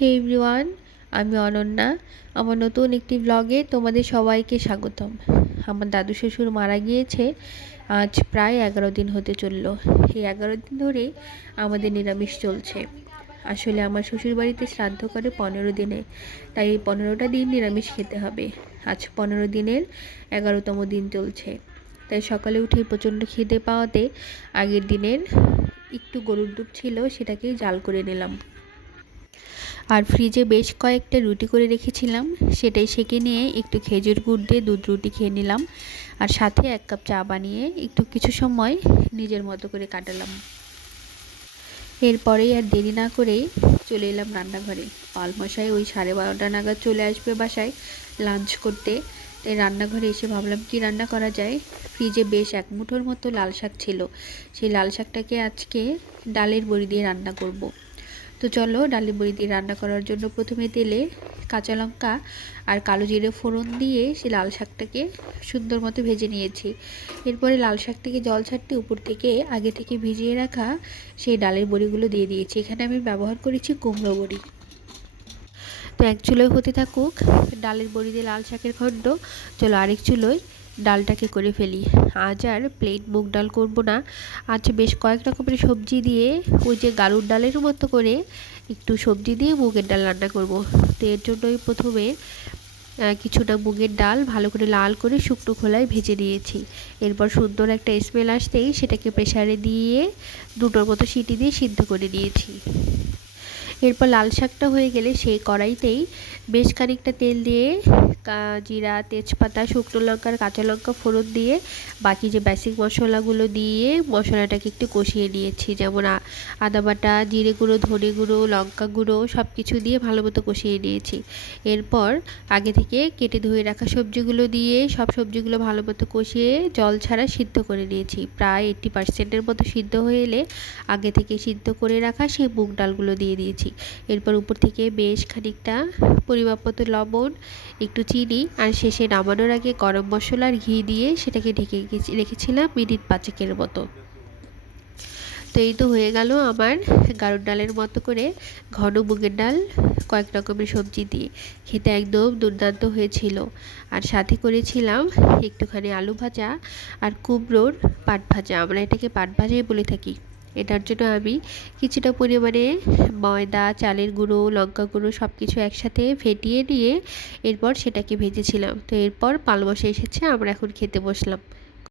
হে everyone, আমি অনন্যা। আমার নতুন একটি ব্লগে তোমাদের সবাইকে স্বাগতম। আমার দাদু শ্বশুর মারা গিয়েছে আজ প্রায় 11 দিন হতে চলল। এই 11 দিন ধরে আমাদের নিরামিষ চলছে। আসলে আমার শ্বশুর বাড়িতে শ্রাদ্ধ করে 15 দিনে, তাই এই 15টা দিন নিরামিষ খেতে হবে। আজ 15 দিনের 11তম দিন চলছে। তাই সকালে উঠে প্রচণ্ড খিদে পাওয়াতে আগের দিনের একটু গরুর দুধ ছিল, সেটাকেই জাল করে নিলাম। আর ফ্রিজে বেশ কয়েকটা রুটি করে রেখেছিলাম, সেটাই সেঁকে নিয়ে একটু খেজুর গুড় দিয়ে দুধ রুটি খেয়ে নিলাম। আর সাথে 1 কাপ চা বানিয়ে একটু কিছু সময় নিজের মতো করে কাটালাম। এরপরেই আর দেরি না করেই চলে এলাম রান্নাঘরে। পালমশাই ওই 12:30টা নাগাদ চলে আসবে বাসায় লাঞ্চ করতে। তাই রান্নাঘরে এসে ভাবলাম কি রান্না করা যায়। ফ্রিজে বেশ 1 মুঠোর মতো লাল শাক ছিল, সেই লাল শাকটাকে আজকে ডালের বড়ি দিয়ে রান্না করব। তো চলো, ডালের বড়ি দিয়ে রান্না করার জন্য প্রথমে তেলে কাঁচা লঙ্কা আর কালো জিরে ফোড়ন দিয়ে সেই লাল শাকটাকে সুন্দর মতো ভেজে নিয়েছি। এরপরে লাল শাক থেকে জল ছাড়তে উপর থেকে আগে থেকে ভিজিয়ে রাখা সেই ডালের বড়িগুলো দিয়ে দিয়েছি। এখানে আমি ব্যবহার করেছি কুমড়ো বড়ি। তো এক চুলোয় হতে থাকুক ডালের বড়ি দিয়ে লাল শাকের খণ্ড। চলো আরেক চুলোয় ডালটাকে করে ফেলি। আজ আর প্লেন মুগ ডাল করব না, আজ বেশ কয়েক রকমের সবজি দিয়ে ওই যে গাড়ুর ডালের মতো করে একটু সবজি দিয়ে মুগের ডাল রান্না করব। তো এর জন্যই প্রথমে কিছুটা মুগের ডাল ভালো করে লাল করে শুকনো খোলায় ভেজে নিয়েছি। এরপর সুন্দর একটা স্মেল আসতেই সেটাকে প্রেসারে দিয়ে 2টোর মতো সিটি দিয়ে সিদ্ধ করে নিয়েছি। এরপর লাল শাকটা হয়ে গেলে সেই কড়াইতেই বেশ খানিকটা তেল দিয়ে জিরা, তেজপাতা, শুকনো লঙ্কা আর কাঁচা লঙ্কা ফোড়ন দিয়ে বাকি যে বেসিক মশলাগুলো দিয়ে মশলাটাকে একটু কষিয়ে নিয়েছি। যেমন আদা বাটা, জিরে গুঁড়ো, ধনে গুঁড়ো, লঙ্কা গুঁড়ো সব কিছু দিয়ে ভালো মতো কষিয়ে নিয়েছি। এরপর আগে থেকে কেটে ধুয়ে রাখা সবজিগুলো দিয়ে সব সবজিগুলো ভালো মতো কষিয়ে জল ছাড়া সিদ্ধ করে নিয়েছি। প্রায় 80%-এর মতো সিদ্ধ হয়ে এলে আগে থেকে সিদ্ধ করে রাখা সেই মুগ ডালগুলো দিয়ে দিয়েছি। এরপর উপর থেকে বেশ খানিকটা পরিমাপ মতো লবণ, একটু চিনি আর শেষে নামানোর আগে গরম মশলা আর ঘি দিয়ে সেটাকে ঢেকে রেখেছিলাম মিনিট 5-এর মতো। তো এই তো হয়ে গেল আমার গাড়ুর ডালের মতো করে ঘন মুগের ডাল কয়েক রকমের সবজি দিয়ে। খেতে একদম দুর্দান্ত হয়েছিল। আর সাথে করেছিলাম একটুখানি আলু ভাজা আর কুমড়োর পাট ভাজা। আমরা এটাকে পাট ভাজাই বলে থাকি। এটার জন্য আমি কিছুটা পরিমাণে ময়দা, চালের গুঁড়ো, লঙ্কা গুঁড়ো সব কিছু একসাথে ফেটিয়ে নিয়ে এরপর সেটাকে ভেজেছিলাম। তো এরপর পালমশাই এসেছে, আমরা এখন খেতে বসলাম।